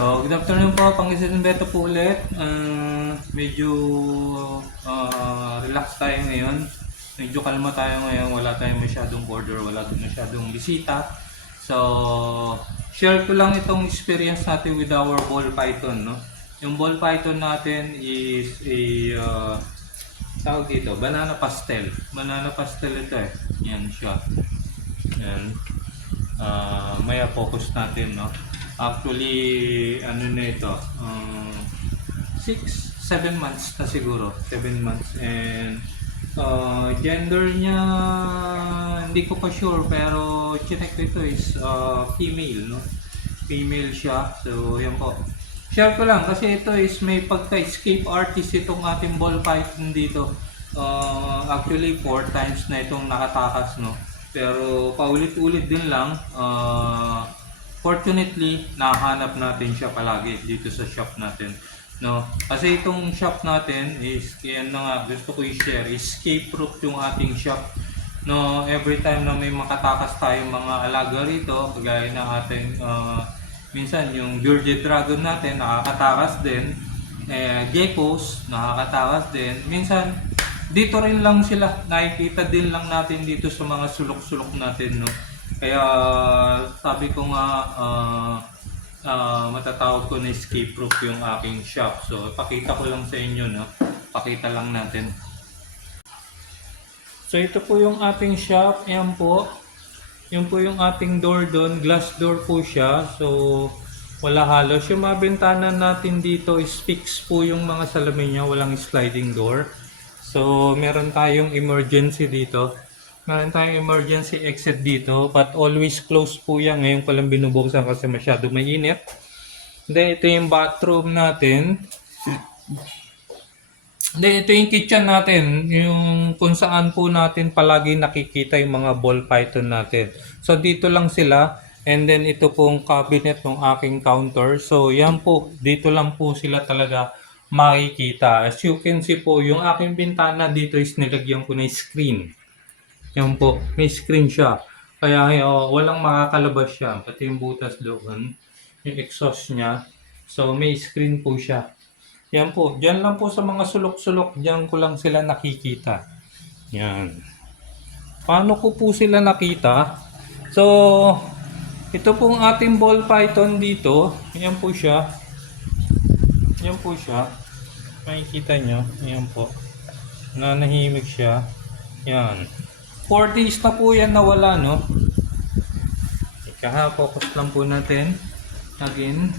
So, good afternoon po, Pangasinan Beto po ulit. Medyo relax tayo ngayon. Medyo kalma tayo ngayon, wala tayong masyadong order, wala tayong masyadong bisita. So, share ko lang itong experience natin with our ball python, no? Yung ball python natin is tawag dito, banana pastel. Banana pastel ito eh. Yan siya. Yan. Maya focus natin, no? Actually, ano na ito, 6-7 months na siguro, 7 months, and gender niya, hindi ko pa sure, pero chinek ko ito is female, no? Female siya, so yan po. Share ko lang kasi ito is may pagka-escape artist itong ating ball python dito. Actually, 4 times na itong nakatakas, no? Pero paulit-ulit din lang. Fortunately, nahanap natin siya palagi dito sa shop natin, no? Kasi itong shop natin is, yan na nga, gusto ko i-share, escape proof yung ating shop, no? Every time na may makatakas tayong mga alaga rito, kagaya ng ating, minsan yung bearded dragon natin, nakakatakas din, geckos, nakakatakas din, minsan, dito rin lang sila, nakikita din lang natin dito sa mga sulok-sulok natin, no? Kaya sabi ko nga matatawag ko na escape proof yung aking shop. So pakita ko lang sa inyo, no? Pakita lang natin. So ito po yung ating shop. Ayan po. Yan po yung ating door doon. Glass door po siya. So wala halos. Yung mga bintana natin dito is fixed po yung mga salamin niya. Walang sliding door. So meron tayong emergency dito. Meron tayong emergency exit dito, but always close po yan. Ngayon ko lang binubuksan kasi masyado mainit. Then ito yung bathroom natin. Then ito yung kitchen natin, yung kung saan po natin palagi nakikita yung mga ball python natin. So dito lang sila, and then ito pong cabinet ng aking counter. So yan po, dito lang po sila talaga makikita. As you can see po, yung aking bintana dito is nilagyan ko na screen. Yan po, may screen siya. Kaya walang makakalabas siya. Pati yung butas doon, yung exhaust niya. So may screen po siya. Yan po, dyan lang po sa mga sulok-sulok, dyan ko lang sila nakikita. Yan. Paano ko po sila nakita? So, ito pong ating ball python dito. Yan po siya. Yan po siya. Makikita nyo. Yan po. Nanahimik siya. Yan. 4 days na po yan nawala, no? Ika, focus lang po natin. Again.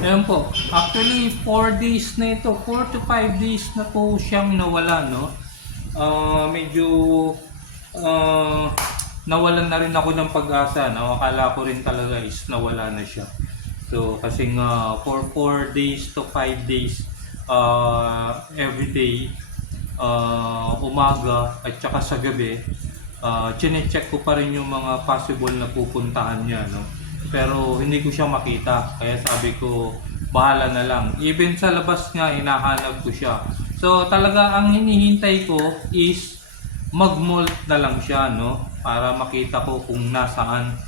Ayan po. Actually, 4 days na ito. 4 to 5 days na po siyang nawala, no? Medyo nawalan na rin ako ng pag-asa, no? Akala ko rin talaga is nawala na siya. So, kasi nga, for 4 days to 5 days, every day, umaga at saka sa gabi, chine-check ko pa rin yung mga possible na pupuntahan niya, no? Pero hindi ko siya makita, kaya sabi ko bahala na lang. Even sa labas nga hinahanap ko siya. So talaga ang hinihintay ko is mag-molt na lang siya, no? Para makita ko kung nasaan.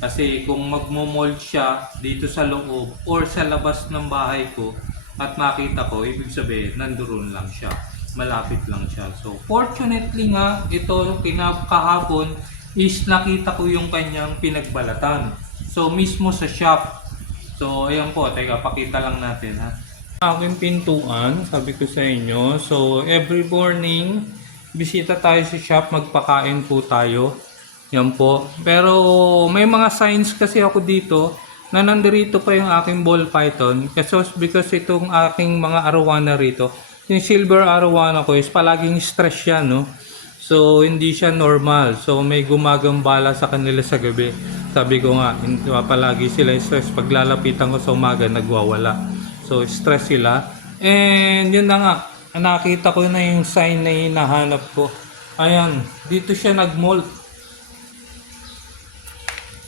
Kasi kung magmo-molt siya dito sa loob or sa labas ng bahay ko at makita ko, ibig sabihin nandoon lang siya. Malapit lang siya. So, fortunately nga, ito kahapon is nakita ko yung kanyang pinagbalatan. So, mismo sa shop. So, ayan po. Teka, pakita lang natin, ha. Aking pintuan, sabi ko sa inyo. So, every morning, bisita tayo sa shop, magpakain po tayo. Yan po. Pero, may mga signs kasi ako dito na nandirito pa yung aking ball python. Kasi because itong aking mga arowana rito, yung silver arowana ko is palaging stress siya, no? So, hindi siya normal. So, may gumagambala sa kanila sa gabi. Sabi ko nga, palagi sila stress. Pag lalapitan ko sa umaga, nagwawala. So, stress sila. And, yun na nga. Nakita ko na yung sign na hinahanap ko. Ayan, dito siya nag-molt.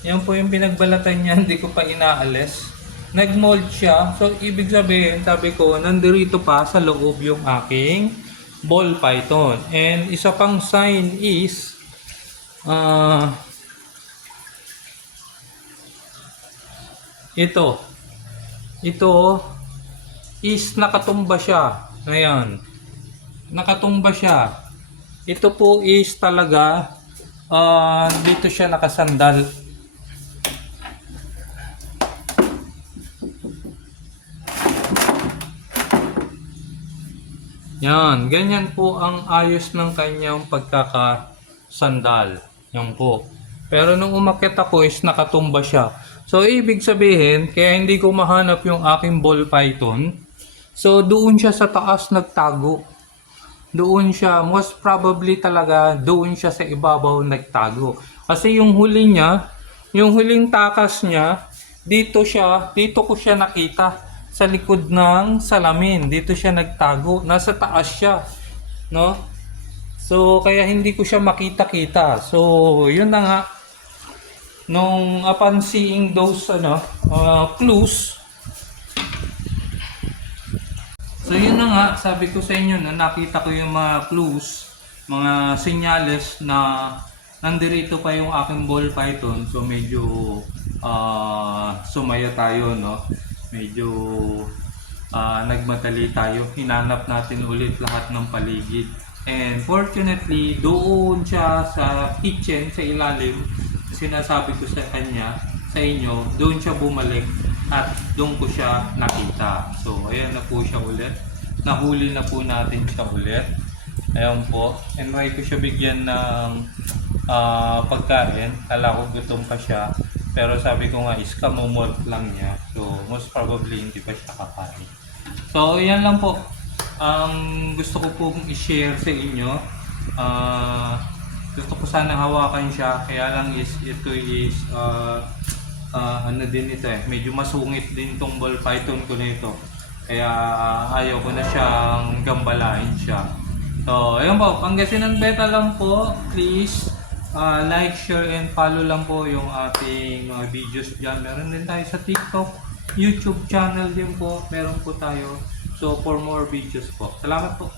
Yan po yung pinagbalatan niya. Hindi ko pa inaalis. Nag-mold siya. So, ibig sabihin, sabi ko, nandirito pa sa loob yung aking ball python. And isa pang sign is, ito. ito is nakatumba siya. Ayan. Nakatumba siya. Ito po is talaga dito siya nakasandal. Yan, ganyan po ang ayos ng kanyang pagkakasandal. Yan po. Pero nung umakyat ako is nakatumba siya. So ibig sabihin, kaya hindi ko mahanap yung aking ball python. So doon siya sa taas nagtago. Doon siya, most probably talaga doon siya sa ibabaw nagtago. Kasi yung huli niya, yung huling takas niya, dito ko siya nakita sa likod ng salamin. Dito siya nagtago, nasa taas siya, no? So kaya hindi ko siya makita-kita. So yun na nga, nung upon seeing those clues. So yun na nga, sabi ko sa inyo na nakita ko yung mga clues, mga senyales na nandirito pa yung aking ball python. So medyo sumaya tayo, no? Medyo nagmadali tayo. Hinanap natin ulit lahat ng paligid. And fortunately, doon siya sa kitchen, sa ilalim, sinasabi ko sa kanya, sa inyo, doon siya bumalik at doon ko siya nakita. So, ayan na po siya ulit. Nahuli na po natin siya ulit. Ayan po. And try ko siya bigyan ng pagkain. Kala ko gutom pa siya. Pero sabi ko nga is kamumot lang niya. So, most probably hindi pa siya kakain. So, ayan lang po. Gusto ko pong i-share sa inyo. Gusto ko sana hawakan siya. Kaya lang is ito is ano din ito medyo masungit din tong ball python ko nito. Kaya ayaw ko na siyang gambalain siya. So, ayun po, Pangasinan Beta lang po. Please like, share, and follow lang po yung ating mga videos dyan. Meron din tayo sa TikTok, YouTube channel din po. Meron po tayo. So, for more videos po. Salamat po.